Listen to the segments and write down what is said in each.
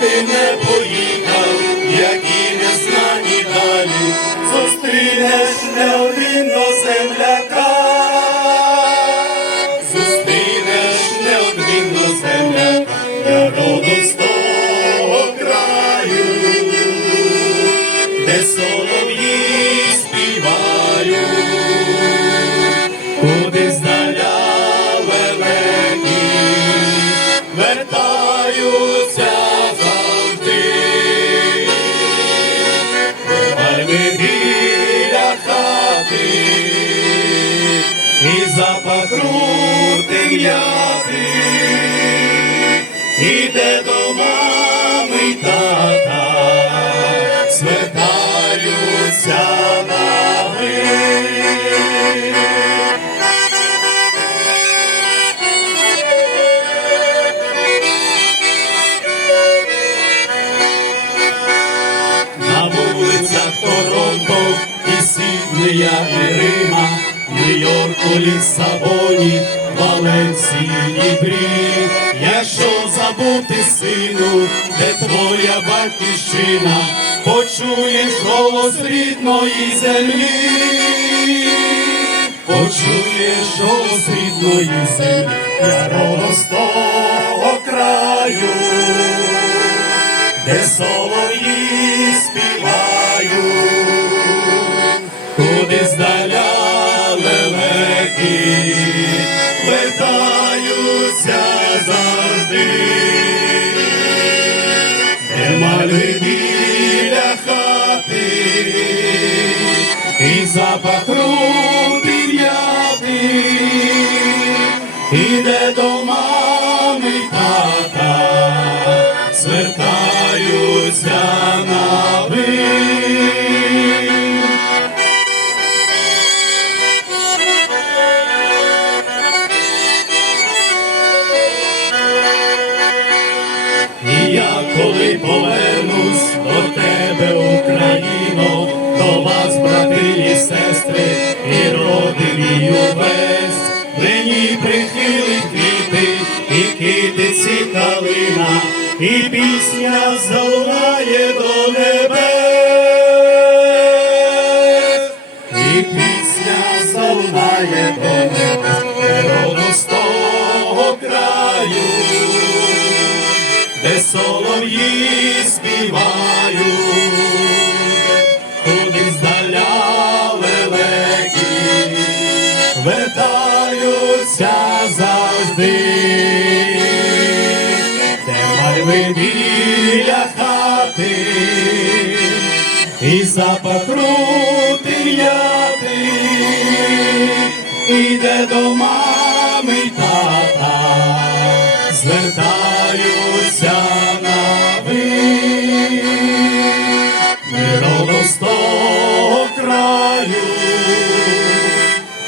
ти не поїхав, які незнані далі, зустрінеш неодмінно земляка, зустрінеш неодмінно земляка, я того краю, де солов'ї співають, куди здаля лелеки? Вертаються і запах рути м'яти, іде до мами й тата, звертаються на ви. На вулицях Торонто і Сіднея, і Рима, Нью-Йорку, Лісабоні, Валенції і Брі. Якщо забути сину, де твоя батьківщина, почуєш голос рідної землі, почуєш голос рідної землі, я з того краю де солов'ї лелеки вертаються завжди, де мали біля хати. І запах рути м'яти, іде до мами тата. Звертаються на ви. Коли повернусь до тебе, Україно, до вас, брати і сестри, і родині увесь, мені прихилить квіти, і китиці калина, і пісня залунає до небес, солов'ї співають, куди здаля лелеки вертаються завжди, де мальви біля хати. І запах рути іде до мами Ми родом з того краю,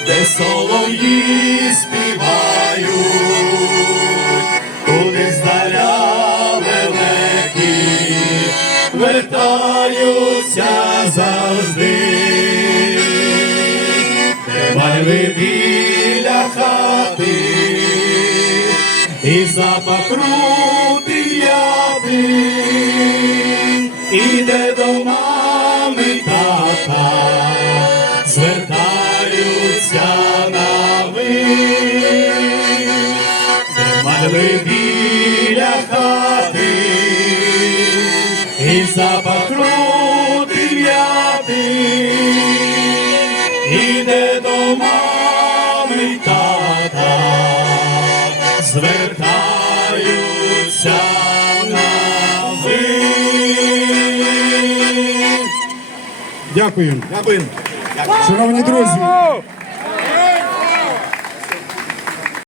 де солов'ї співають, куди здаля лелеки вертаються завжди, де мальви і запах рути м'яти, іде до мами тата, звертаються на ви, де мальви біля хати, і запах рути м'яти, іде до мами тата звертаються на ви. Дякую. Дякую. Шановні друзі,